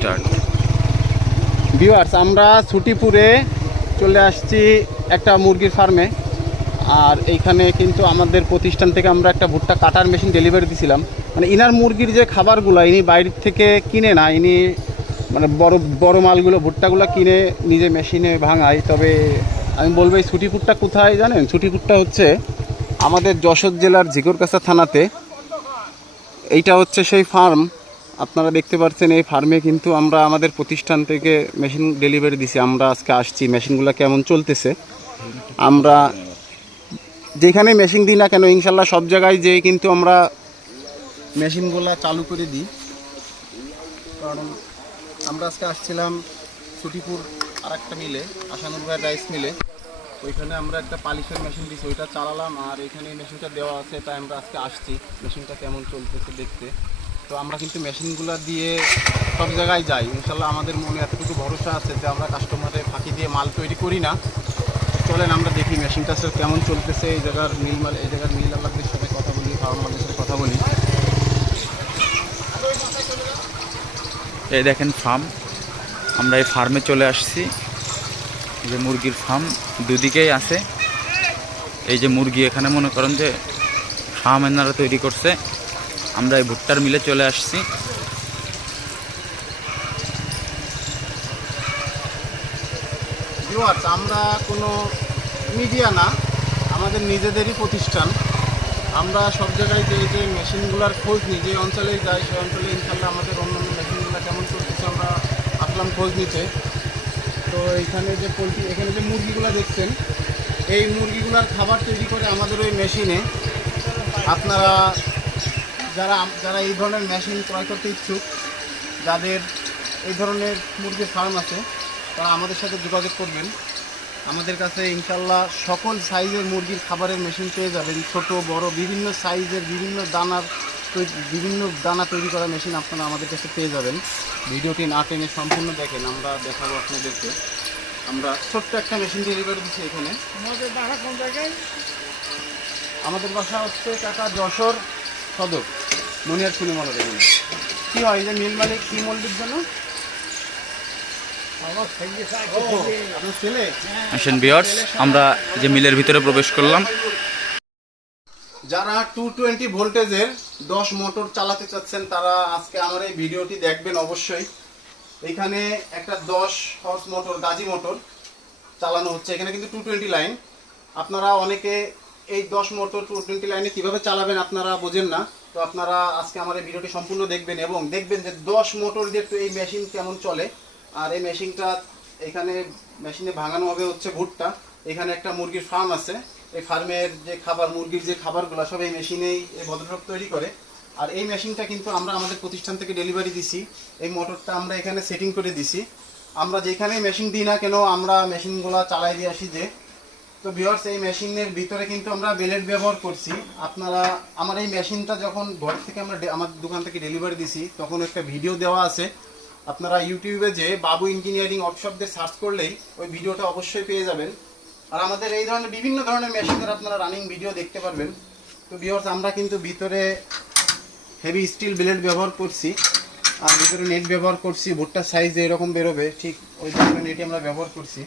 Start. Viewers, আমরা ছুটিপুরে চলে আসছি একটা মুরগির ফার্মে। আর এইখানে কিন্তু আমাদের প্রতিষ্ঠান থেকে আমরা একটা ভুট্টা কাটার মেশিন ডেলিভারি দিয়েছিলাম। মানে ইনার মুরগির যে খাবারগুলো ইনি বাইরের থেকে কিনে না, ইনি মানে বড় বড় মালগুলো ভুট্টাগুলো কিনে নিজে মেশিনে ভাঙায়। তবে আমি বলবো এই ছুটিপুরটা কোথায় জানেন? ছুটিপুরটা হচ্ছে আমাদের যশোর জেলার ঝিকরগাছা থানাতে। এইটা হচ্ছে সেই ফার্ম, আপনারা দেখতে পাচ্ছেন। এই ফার্মে কিন্তু আমরা আমাদের প্রতিষ্ঠান থেকে মেশিন ডেলিভারি দিছি। আমরা আজকে আসছি মেশিনগুলো কেমন চলতেছে। আমরা যেখানে মেশিন দিই না কেন ইনশাল্লাহ সব জায়গায় যেয়ে কিন্তু আমরা মেশিনগুলো চালু করে দিই। কারণ আমরা আজকে আসছিলাম ছুটিপুর আর একটা মিলে, আশানুর ভাই রাইস মিলে। ওইখানে আমরা একটা পালিশের মেশিন দিচ্ছি, ওইটা চালালাম। আর এখানে মেশিনটা দেওয়া আছে, তাই আমরা আজকে আসছি মেশিনটা কেমন চলতেছে দেখতে। তো আমরা কিন্তু মেশিনগুলো দিয়ে সব জায়গায় যাই ইনশাল্লাহ। আমাদের মনে এতটুকু ভরসা আছে যে আমরা কাস্টমারের ফাঁকি দিয়ে মাল তৈরি করি না। চলেন আমরা দেখি মেশিনটা স্যার কেমন চলতেছে। এই জায়গার মিল আলাদের সাথে কথা বলি, ফার্ম মালিকের সাথে কথা বলি। এই দেখেন ফার্ম, আমরা এই ফার্মে চলে আসছি। যে মুরগির ফার্ম দুদিকেই আছে। এই যে মুরগি এখানে মনে করেন যে ফার্ম এনারা তৈরি করছে। আমরা এই ভুট্টার মিলে চলে আসছি। ভিউয়ার্স, আমরা কোনো মিডিয়া না, আমাদের নিজেদেরই প্রতিষ্ঠান। আমরা সব জায়গায় যে মেশিনগুলোর খোঁজ নিই, যে অঞ্চলেই যাই সেই অঞ্চলে ইনশাল্লাহ আমাদের অন্যান্য মেশিনগুলো কেমন চলতেছে আমরা আসলাম খোঁজ নিতে। তো এইখানে যে পোলট্রি, এখানে যে মুরগিগুলো দেখছেন, এই মুরগিগুলোর খাবার তৈরি করে আমাদের ওই মেশিনে। আপনারা যারা এই ধরনের মেশিন ক্রয় করতে ইচ্ছুক, যাদের এই ধরনের মুরগির ফার্ম আছে, তারা আমাদের সাথে যোগাযোগ করবেন। আমাদের কাছে ইনশাল্লাহ সকল সাইজের মুরগির খাবারের মেশিন পেয়ে যাবেন। ছোট বড় বিভিন্ন সাইজের বিভিন্ন দানা তৈরি করা মেশিন আপনারা আমাদের কাছে পেয়ে যাবেন। ভিডিওটি না টেনে সম্পূর্ণ দেখেন, আমরা দেখাবো আপনাদেরকে। আমরা ছোট্ট একটা মেশিন ডেলিভারি দিচ্ছি এখানে। আমাদের বাসা হচ্ছে কাকা যশোর সদর মনিয়ার সুনিমলের এখানে। কী হয় এই যে মিল মালিক কি মল্লির জন্য আসেন ভিউয়ার্স, আমরা যে মিলের ভিতরে প্রবেশ করলাম। যারা 220 ভোল্টেজের 10 মোটর চালাতে চাচ্ছেন তারা আজকে আমার এই ভিডিওটি দেখবেন অবশ্যই। এখানে একটা 10 হর্স মোটর, গাজি মোটর চালানো হচ্ছে। এখানে কিন্তু 220 লাইন। আপনারা অনেকে এই 10 মোটর 220 লাইনে কিভাবে চালাবেন আপনারা বোঝেন না। তো আপনারা আজকে আমার এই ভিডিওটি সম্পূর্ণ দেখবেন এবং দেখবেন যে 10 মোটর দিয়ে এই মেশিন কেমন চলে। আর এই মেশিনটা এখানে মেশিনে ভাঙানো হবে হচ্ছে ভুট্টা। এখানে একটা মুরগির ফার্ম আছে, এই ফার্মের যে খাবার, মুরগির যে খাবারগুলো সব এই মেশিনেই এই ভদ্রলোক তৈরি করে। আর এই মেশিনটা কিন্তু আমরা আমাদের প্রতিষ্ঠান থেকে ডেলিভারি দিছি। এই মোটরটা আমরা এখানে সেটিং করে দিছি। আমরা যেখানে মেশিন দিই না কেন আমরা মেশিনগুলো চালাই দিয়ে আসি যে। তো ভিউয়ার্স, এই মেশিনের ভিতরে কিন্তু আমরা বেলেট ব্যবহার করছি। আপনারা আমার এই মেশিনটা যখন ঘর থেকে আমরা আমার দোকান থেকে ডেলিভারি দিছি তখন একটা ভিডিও দেওয়া আছে। আপনারা ইউটিউবে যে বাবু ইঞ্জিনিয়ারিং ওয়ার্কশপ দিয়ে সার্চ করলেই ওই ভিডিওটা অবশ্যই পেয়ে যাবেন। আর আমাদের এই ধরনের বিভিন্ন ধরনের মেশিনের আপনারা রানিং ভিডিও দেখতে পারবেন। তো ভিউয়ার্স, আমরা কিন্তু ভিতরে হেভি স্টিল ব্লেড ব্যবহার করছি আর ভিতরে নেট ব্যবহার করছি। ভুট্টার সাইজ এরকম বেরোবে ঠিক ওই ধরনের নেটই আমরা ব্যবহার করছি।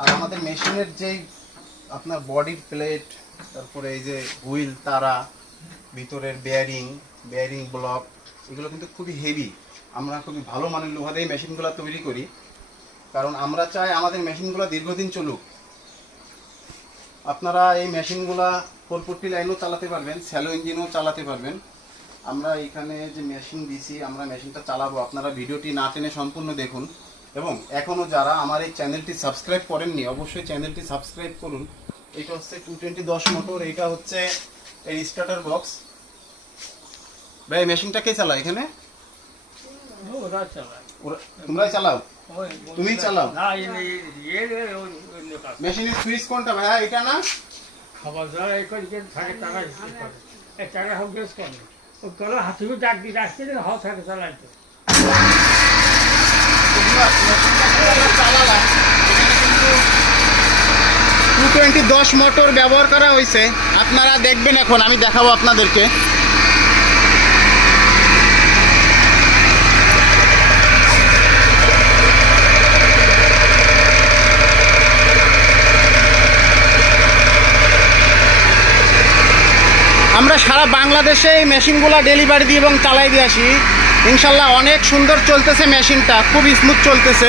আর আমাদের মেশিনের যেই আপনার বডির প্লেট, তারপরে এই যে হুইল, তারা, ভিতরের বেয়ারিং ব্লক, এগুলো কিন্তু খুবই হেভি। আমরা খুবই ভালো মানের লোহা দিয়ে মেশিনগুলো তৈরি করি, কারণ আমরা চাই আমাদের মেশিনগুলো দীর্ঘদিন চলুক। আপনারা এই মেশিনগুলা 440 লাইনও চালাতে পারবেন, স্যালো ইঞ্জিনও চালাতে পারবেন। আমরা এখানে যে মেশিন দিছি আমরা মেশিনটা চালাবো, আপনারা ভিডিওটি না টেনে সম্পূর্ণ দেখুন। এবং এখনও যারা আমার এই চ্যানেলটি সাবস্ক্রাইব করেননি অবশ্যই চ্যানেলটি সাবস্ক্রাইব করুন। এটা হচ্ছে 220 10 মোটর, এটা হচ্ছে এই স্টার্টার বক্স। ভাই মেশিনটা কে চালায় এখানে? তোমরাই চালাও? তুমি চালাও? মেশিনের সুইচ কোনটা ভাই? এটা না হাতে 10 মোটর ব্যবহার করা হয়েছে। আপনারা দেখবেন, এখন আমি দেখাবো আপনাদেরকে। আমরা সারা বাংলাদেশে এই মেশিনগুলো ডেলিভারি দিই এবং চালাই দিয়ে আসি। ইনশাল্লাহ অনেক সুন্দর চলতেছে মেশিনটা, খুব স্মুথ চলতেছে।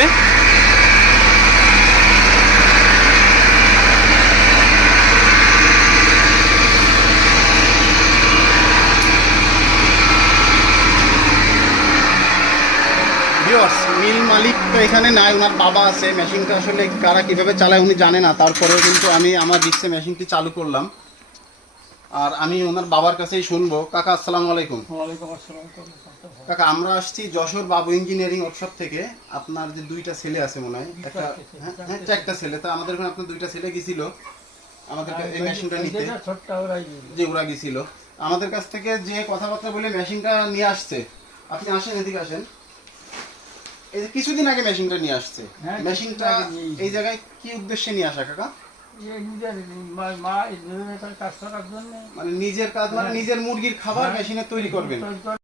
মিল মালিক তো এখানে নাই, ওনার বাবা আছে। মেশিনটা আসলে কারা কিভাবে চালায় উনি জানে না, তারপরেও কিন্তু আমি আমার রিক্সে মেশিনটি চালু করলাম। আর আমি ওনার বাবার কাছেই শুনবো। কাকা আসসালামু আলাইকুম। কাকা, আমরা আসছি যশোর বাবু ইঞ্জিনিয়ারিং ওয়ার্কশপ থেকে। আপনার যে দুইটা ছেলে আছে মনে হয়, একটা ছেলে, তা আমাদের এখানে আপনার দুইটা ছেলে গেছিল আমাদের এই মেশিনটা নিতে, যে ওরা গেছিল আমাদের কাছ থেকে যে কথাবার্তা বলে মেশিনটা নিয়ে আসছে। আপনি আসেন, এদিকে আসেন। এই যে কিছুদিন আগে মেশিনটা নিয়ে আসছে, মেশিনটা এই জায়গায় কি উদ্দেশ্যে নিয়ে আসা কাকা? মানে নিজের কাজ, মানে নিজের মুরগির খাবার মেশিনে তৈরি করবেন।